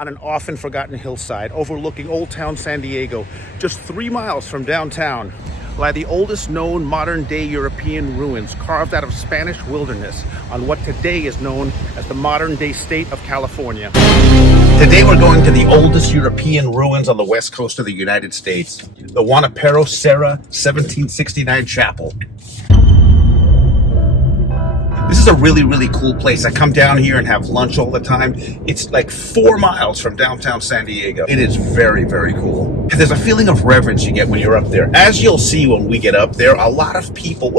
on an often forgotten hillside overlooking Old Town San Diego, just 3 miles from downtown, lie the oldest known modern-day European ruins carved out of Spanish wilderness on what today is known as the modern-day state of California. Today we're going to the oldest European ruins on the west coast of the United States, the Serra 1769 Chapel. This is a really, really cool place. I come down here and have lunch all the time. It's like 4 miles from downtown San Diego. It is very, very cool. And there's a feeling of reverence you get when you're up there. As you'll see when we get up there, a lot of people,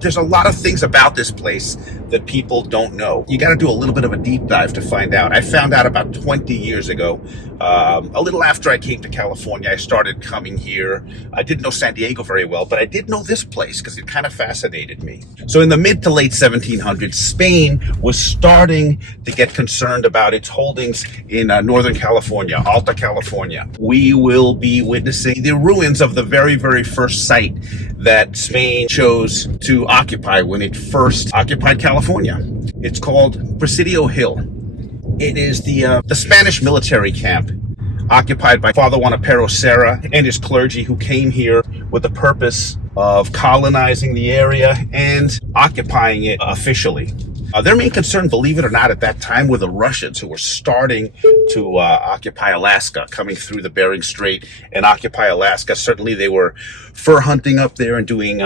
there's a lot of things about this place that people don't know. You got to do a little bit of a deep dive to find out. I found out about 20 years ago, a little after I came to California. I started coming here. I didn't know San Diego very well, but I did know this place because it kind of fascinated me. So in the mid to late 1700s, Spain was starting to get concerned about its holdings in Northern California, Alta California. We will be witnessing the ruins of the very, very first site that Spain chose to occupy when it first occupied California. It's called Presidio Hill. It is the Spanish military camp occupied by Father Serra and his clergy, who came here with the purpose of colonizing the area and occupying it officially. Their main concern, believe it or not, at that time were the Russians, who were starting to occupy Alaska, coming through the Bering Strait and occupy Alaska. Certainly they were fur hunting up there and doing,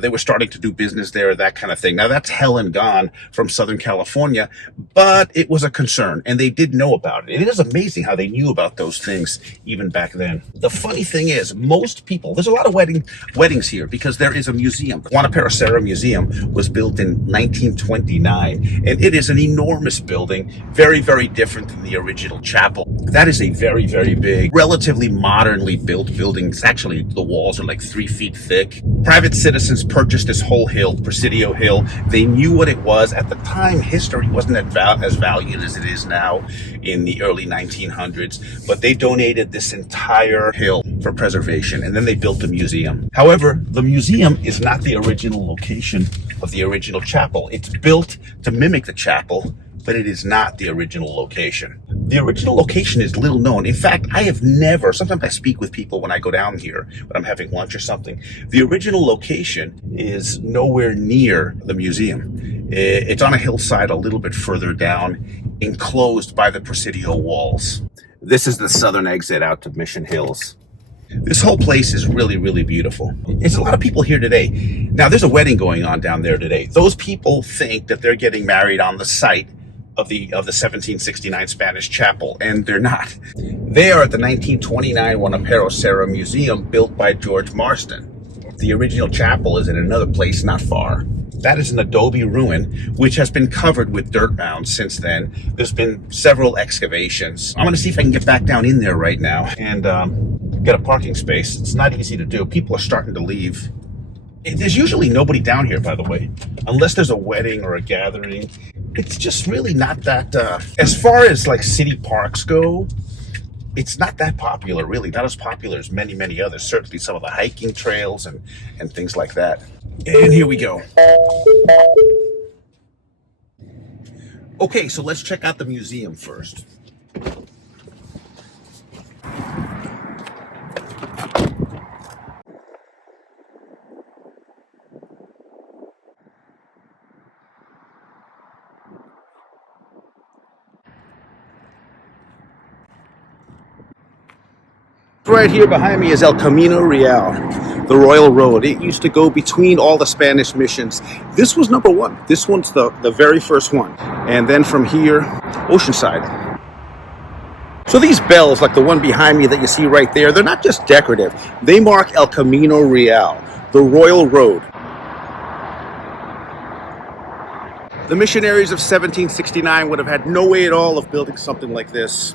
they were starting to do business there, that kind of thing. Now that's hell and gone from Southern California, but it was a concern and they did know about it. It is amazing how they knew about those things even back then. The funny thing is, most people, there's a lot of weddings here because there is a museum. The Serra Museum was built in 1929. And it is an enormous building, very, very different than the original chapel. That is a very, very big, relatively modernly built building. It's actually, the walls are like 3 feet thick. Private citizens purchased this whole hill, Presidio Hill. They knew what it was. At the time, history wasn't as valued as it is now in the early 1900s, but they donated this entire hill for preservation, and then they built a museum. However, the museum is not the original location of the original chapel. It's built to mimic the chapel, but it is not the original location. The original location is little known. In fact, I have never, sometimes I speak with people when I go down here, when I'm having lunch or something. The original location is nowhere near the museum. It's on a hillside a little bit further down, enclosed by the Presidio walls. This is the southern exit out to Mission Hills. This whole place is really, really beautiful. There's a lot of people here today. Now, there's a wedding going on down there today. Those people think that they're getting married on the site of the 1769 Spanish chapel, and they're not. They are at the 1929 Serra Museum built by George Marston. The original chapel is in another place not far. That is an adobe ruin, which has been covered with dirt mounds since then. There's been several excavations. I'm going to see if I can get back down in there right now and get a parking space. It's not easy to do. People are starting to leave. There's usually nobody down here, by the way, unless there's a wedding or a gathering. It's just really not that, as far as like city parks go, it's not that popular, really. Not as popular as many, many others. Certainly some of the hiking trails and things like that. And here we go. Okay, so let's check out the museum first. Right here behind me is El Camino Real, the Royal Road. It used to go between all the Spanish missions. This was number one. This one's the very first one. And then from here, Oceanside. So these bells, like the one behind me that you see right there, they're not just decorative. They mark El Camino Real, the Royal Road. The missionaries of 1769 would have had no way at all of building something like this.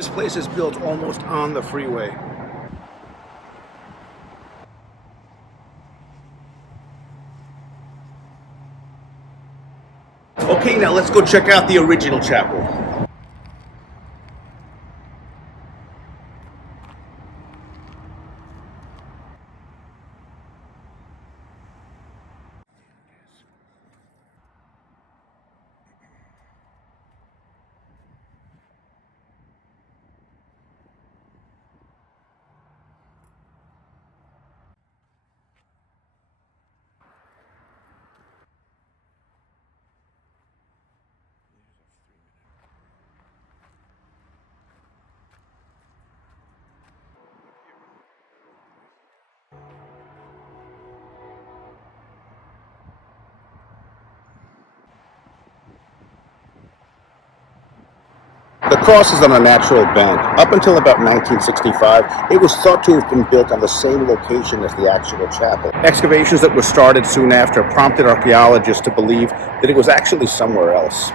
This place is built almost on the freeway. Okay, now let's go check out the original chapel. The cross is on a natural bank. Up until about 1965, it was thought to have been built on the same location as the actual chapel. Excavations that were started soon after prompted archaeologists to believe that it was actually somewhere else.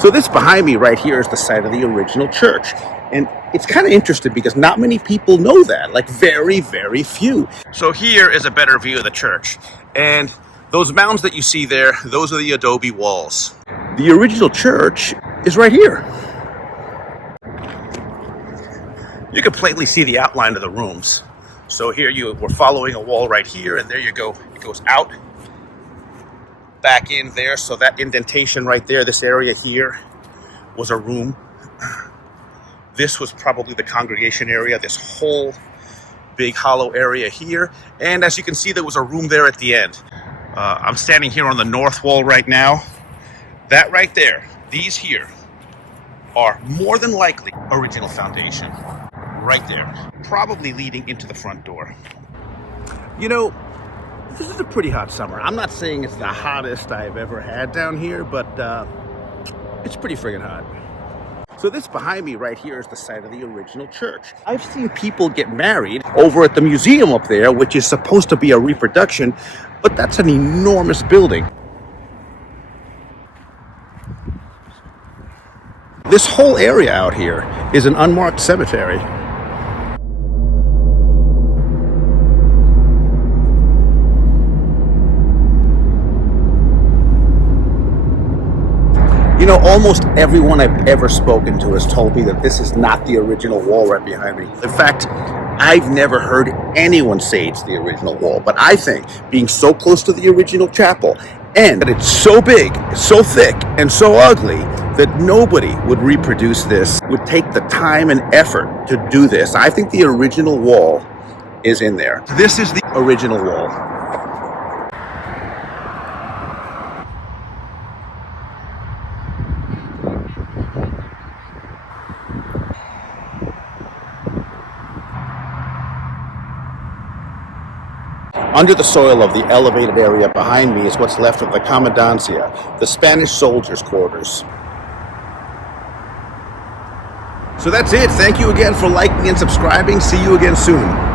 So this behind me right here is the site of the original church. And it's kind of interesting because not many people know that, like very, very few. So here is a better view of the church. And those mounds that you see there, those are the adobe walls. The original church is right here. You can plainly see the outline of the rooms. So here we're following a wall right here, and there you go. It goes out, back in there. So that indentation right there, this area here was a room. This was probably the congregation area, this whole big hollow area here. And as you can see, there was a room there at the end. I'm standing here on the north wall right now. That right there, these here are more than likely original foundation. Right there, probably leading into the front door. You know, this is a pretty hot summer. I'm not saying it's the hottest I've ever had down here, but it's pretty friggin' hot. So this behind me right here is the site of the original church. I've seen people get married over at the museum up there, which is supposed to be a reproduction, but that's an enormous building. This whole area out here is an unmarked cemetery. You know, almost everyone I've ever spoken to has told me that this is not the original wall right behind me. In fact, I've never heard anyone say it's the original wall. But I think being so close to the original chapel and that it's so big, so thick, and so ugly that nobody would reproduce this, would take the time and effort to do this. I think the original wall is in there. This is the original wall. Under the soil of the elevated area behind me is what's left of the Comandancia, the Spanish soldiers' quarters. So that's it. Thank you again for liking and subscribing. See you again soon.